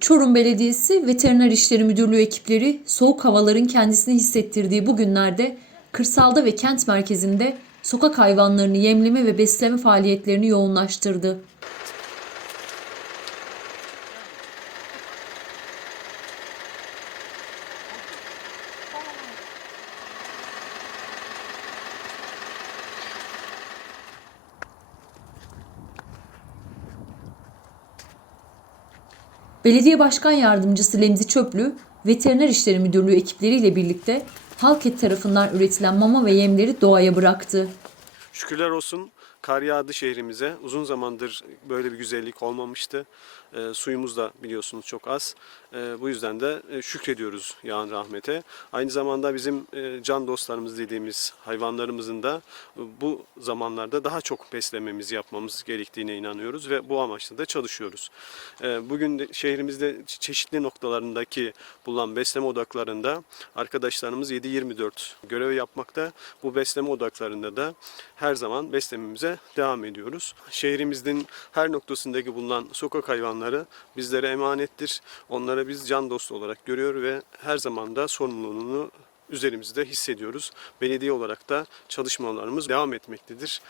Çorum Belediyesi Veteriner İşleri Müdürlüğü ekipleri soğuk havaların kendisini hissettirdiği bu günlerde kırsalda ve kent merkezinde sokak hayvanlarını yemleme ve besleme faaliyetlerini yoğunlaştırdı. Belediye Başkan Yardımcısı Lemzi Çöplü, Veteriner İşleri Müdürlüğü ekipleriyle birlikte Halket tarafından üretilen mama ve yemleri doğaya bıraktı. Şükürler olsun kar yağdı şehrimize. Uzun zamandır böyle bir güzellik olmamıştı. E, suyumuz da biliyorsunuz çok az. E, bu yüzden de e, şükrediyoruz yağan rahmete. Aynı zamanda bizim e, can dostlarımız dediğimiz hayvanlarımızın da e, bu zamanlarda daha çok beslememiz yapmamız gerektiğine inanıyoruz ve bu amaçla da çalışıyoruz. E, bugün de şehrimizde çe- çeşitli noktalarındaki bulunan besleme odaklarında arkadaşlarımız 7-24 görev yapmakta. Bu besleme odaklarında da her zaman beslememize devam ediyoruz. Şehrimizin her noktasındaki bulunan sokak hayvanları bizlere emanettir. Onlara biz can dostu olarak görüyor ve her zaman da sorumluluğunu üzerimizde hissediyoruz. Belediye olarak da çalışmalarımız devam etmektedir.